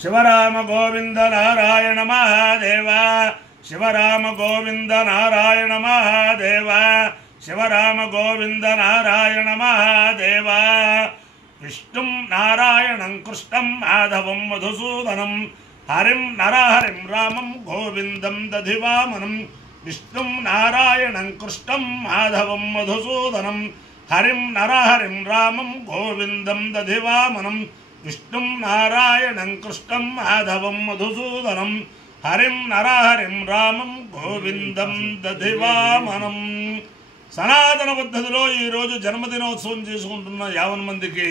శివరామ గోవింద నారాయణ మహాదేవ శివరామ గోవింద నారాయణ మహాదేవ శివరామ గోవింద నారాయణ మహాదేవ విష్ణుం నారాయణం కృష్ణం మాధవం మధుసూదనం హరిం నరహరిం రామం గోవిందం దధివామనం విష్ణుం నారాయణం కృష్ణం మాధవం మధుసూదనం హరిం నరహరిం రామం గోవిందం దధివామనం విష్ణుం నారాయణం కృష్ణం మాధవం మధుసూదనం హరిం నరహరిం రామం గోవిందం దధివామనం. సనాతన పద్ధతిలో ఈరోజు జన్మదినోత్సవం చేసుకుంటున్న 50 మందికి,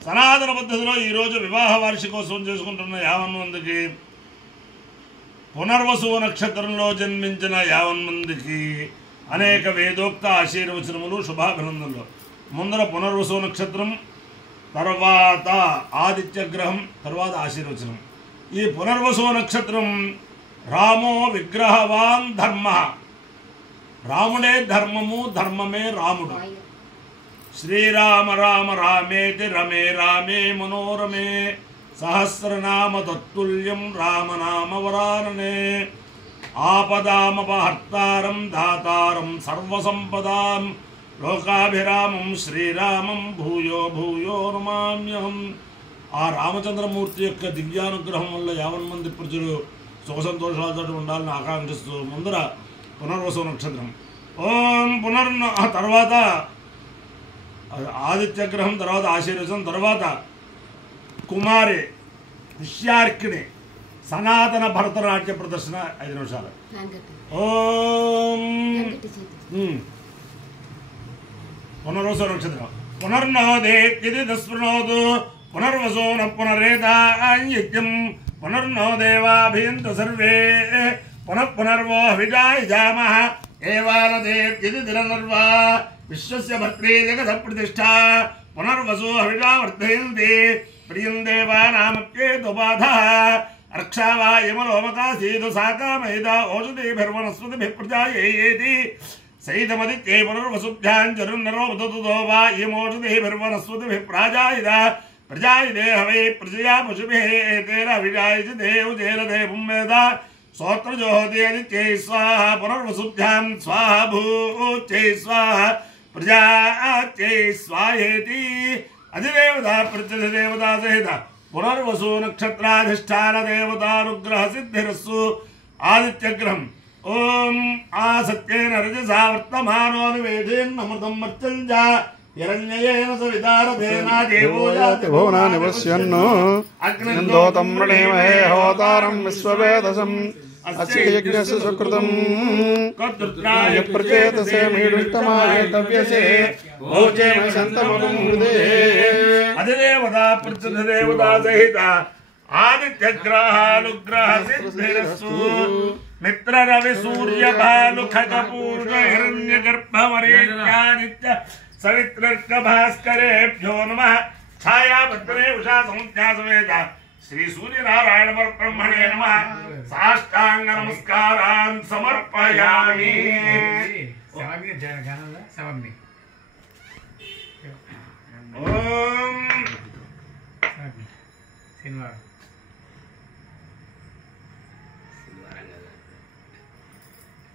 సనాతన పద్ధతిలో ఈరోజు వివాహ వార్షికోత్సవం చేసుకుంటున్న 50 మందికి, పునర్వసు నక్షత్రంలో జన్మించిన 50 మందికి అనేక వేదోక్త ఆశీర్వచనములు, శుభాభినందనలు. ముందర పునర్వసు నక్షత్రం, తర్వాత ఆదిత్యగ్రహం, తర్వాత ఆశీర్వచనం. ఈ పునర్వసు నక్షత్రం రామో విగ్రహవాన్ ధర్మ, రాముడే ధర్మము, ధర్మమే రాముడు. శ్రీరామ రామ రామేతి రమే రామే మనోరమే సహస్రనామ తత్తుల్యం రామనామ వరాననే ఆపదామపహర్తారం దాతారం సర్వసంపదాం లోకాభిరామం శ్రీరామం భూయో భూయో నమామ్యహం. ఆ రామచంద్రమూర్తి యొక్క దివ్యానుగ్రహం వల్ల 50 మంది ప్రజలు సుఖ సంతోషాలతో ఉండాలని ఆకాంక్షిస్తూ ముందర పునర్వసు నక్షత్రం. ఓం తర్వాత ఆదిత్యగ్రహం, తర్వాత ఆశీర్వచనం, తర్వాత కుమారి పుష్యార్కిణి సనాతన భరతనాట్య ప్రదర్శన 5 నిమిషాలు. ఓం పునర్వసు నక్షత్రం. పునర్నోదేతి స్పృణోదు పునర్వసోన పునరేతాన్యజ్ఞం పునర్నో దేవాభియంతు సర్వే పునర్వో విజాయజామః ఏవానదేతి దినర్వా విశ్వస్య భర్త్రే జగత ప్రతిష్ఠా పునర్వసో హవిషా వర్ధయంతి ప్రియం దేవానామప్యేతుబాధః రక్షావా యమలోమకాసీదు సాకామహిత ఓషధీభిర్వనస్పతిభిః ప్రజాయేతి సైతమదిత్యై పునర్వసుభ్యాం జరున్నరో వదతుతో వా యమోషధీభిర్వనస్పతిభిః ప్రాజాయిత ప్రజాయితే హవై ప్రజయా పశుభిః ఏతేన విజాయజతే ఉజేరదే పుంవేద స్తోత్రజోహోతి అదిత్యై స్వాహ పునర్వసుభ్యాం స్వాహ భూత్యై స్వాహ ప్రజాత్యై స్వాహేతి. అధిదేవత ప్రత్యధిదేవతా సహిత పునర్వసు నక్షత్రాధిష్టాన దేవతానుగ్రహ సిద్ధిరస్సు. ఆదిత్యగ్రహం. ఓం ఆసత్యేన రజసా వర్తమానో నివేదేన్నమృతం మర్చంజ హిరణ్యయేన సవితారథేన దేవో యాతి భువనాని పశ్యన్నో అగ్నిందోతం మృణీమహే హోతారం విశ్వవేదసం అస్య యజ్ఞస్య సుకృతం కర్తృత్రాయ ప్రచేతసే మీడుష్టమాయ కవ్యసే భోజేమ సంతమం హృదే. అధిదేవతా ప్రత్యధిదేవతా సహిత ఆదిత్యగ్రహానుగ్రహ సిద్ధిరస్సు. మిత్ర రవి సూర్య భాను ఖగపూర్ణ హిరణ్య గర్భమరేత్యాదిత్య సవిత్రర్క భాస్కరేభ్యో నమః. ఛాయాభద్రే ఉషా సముద్యా సమేత శ్రీ సూర్యనారాయణ పరబ్రహ్మణే నమః. సాష్టాంగ నమస్కారాన్ సమర్పయామి. ఓం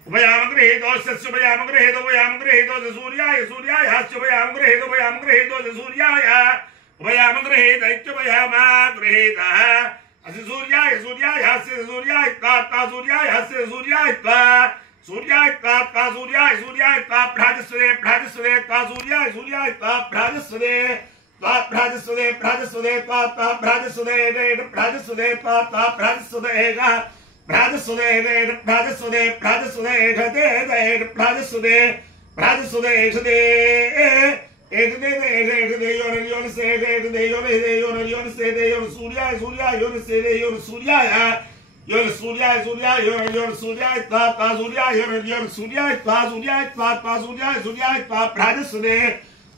ఉభయామగృహేతోస్యుభయామగృహేతోభయామగృహేతో సూర్యాయ సూర్యాయ హాస్యుభయామగృహేతోభయామగృహేతో సూర్యాయ ఉభయామగృహేతైత్యుభయామగృహేత అసి సూర్యాయ సూర్యాయ హాస్య సూర్యాయ తాత్తా సూర్యాయ హాస్య సూర్యాయ తా సూర్యాయ తాత్తా సూర్యాయ సూర్యాయ తా భ్రాజస్వదే భ్రాజస్వదే తా సూర్యాయ సూర్యాయ తా భ్రాజస్వదే తా భ్రాజస్వదే భ్రాజస్వదే తా తా భ్రాజస్వదే భ్రాజస్వదే తా తా భ్రాజస్వదే భ్రాజస్వదే భ్రాజస్వదే భ్రాజస్వదే ఏషదే భ్రాజస్వదే భ్రాజస్వదే ఏషదే ఏషదే ఏషదే యోనసే ఏషదే యోనసే సూర్యాయ సూర్యాయ యోనసే సూర్యాయ యోన సూర్యాయ సూర్యాయ యోన సూర్యాయ తా తా సూర్యాయ యోన సూర్యాయ తా సూర్యాయ తా తా సూర్యాయ సూర్యాయ తా భ్రాజస్వదే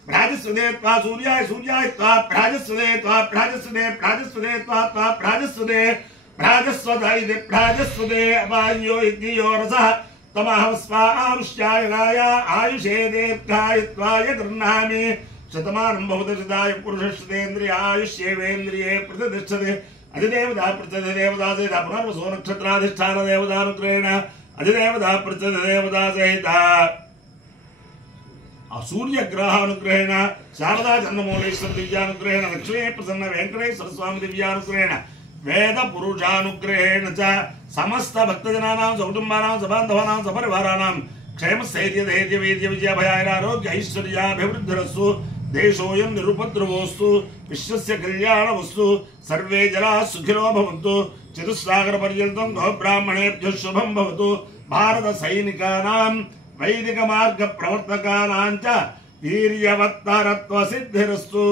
భ్రాజస్వదే తా సూర్యాయ సూర్యాయ తా భ్రాజస్వదే తా భ్రాజస్వదే భ్రాజస్వదే తా తా భ్రాజస్వదే భ్రాజస్వదే భ్రాజస్వదే అవాయో యజ్ఞయో రసః తమహం స్వాంశ్యాయనాయ ఆయుషే దీర్ఘాయుత్వాయ గృహ్ణామి शतमानं भवति शताय पुरुषस्तेन्द्रियायुष्येवेन्द्रिये प्रतिष्ठते अधिदेवता प्रतिदेवता सहिता पुनर्वसो नक्षत्राधिष्ठान देवतानुग्रहेण अधिदेवता प्रतिदेवता सहिता सूर्य ग्रहानुग्रहेण शारदा चंद्रमौलेश्वर दिव्यानुग्रहेण लक्ष्मी प्रसन्न वेंकटेश्वर स्वामी दिव्यानुग्रहेण वेद पुरुषानुग्रहेण च समस्त भक्तजनानां सकुटुम्बानां सबान्धवानां सपरिवाराणां क्षेमस्थैर्य धैर्य वीर्य विजय भयारोग्य ऐश्वर्याभिवृद्धिरस्तु देशोऽयं निरुपद्रवोऽस्तु विश्वस्य कल्याणमस्तु सर्वे जनाः सुखिनो भवन्तु चतुस्सागरपर्यन्तं गोब्राह्मणेभ्यः शुभं भवतु भारत सैनिकानां वैदिक मार्ग प्रवर्तकानां च वीर्यवत्तरत्व सिद्धिरस्तु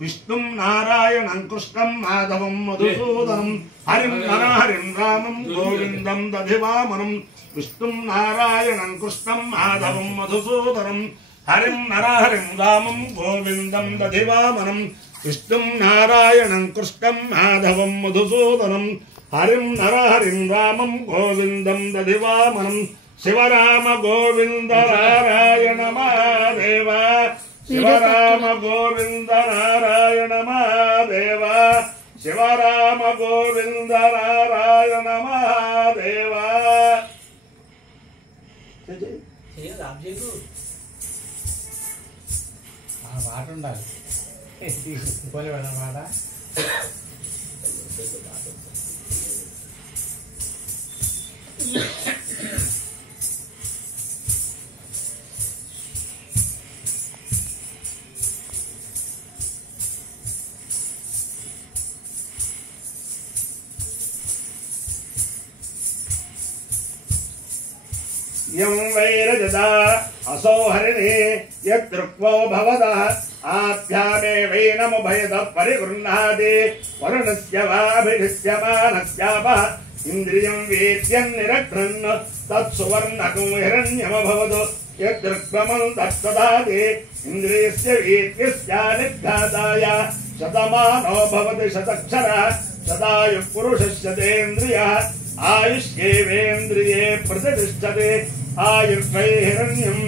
विष्णुं नारायणं कृष्णं माधवं मधुसूदनं हरिं नरहरिं रामं गोविन्दं दधिवामनं विष्णुं नारायणं कृष्णं माधवं मधुसूदनं हरिं नरहरिं रामं गोविन्दं दधिवामनं विष्णुं नारायणं कृष्णं माधवं मधुसूदनं हरिं नरहरिं रामं गोविन्दं दधिवामनं शिवराम गोविंद नारायण महादेव शिवराम गोविंद नारायण महादेव शिवराम गोविंद नारायण महादेव పాట ఉండాలి పాట यं वैरजदा असो हरिणे यद्रुक्वो भवदः आभ्यामेवैनमुभयतः परिगृह्णाति वरुणस्य वाभिषिच्यमानस्यापः इन्द्रियं वेद्यन्निरघ्नन् तत्सुवर्णकं हिरण्यमभवतु यद्रुक्वमन्तस्तदाति इन्द्रियस्य वेद्यस्यानिघाताय शतमानो भवति शतक्षरः शतायुः पुरुषस्य तेन्द्रियः आयुष्येवेन्द्रिये प्रतिष्ठते आयुर्वै हिरण्यम्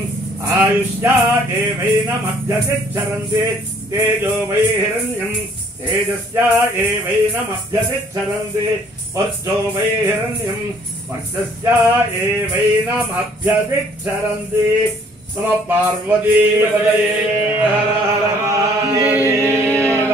आयुष्या एवैनमभ्यतिच्छरन्ति तेजो वै हिरण्यम् तेजस्या एवैनमभ्यतिच्छरन्ति वर्चो वै हिरण्यम् वर्चस्या एवैनमभ्यतिच्छरन्ति नमः पार्वतीपतये हर हर महादेव।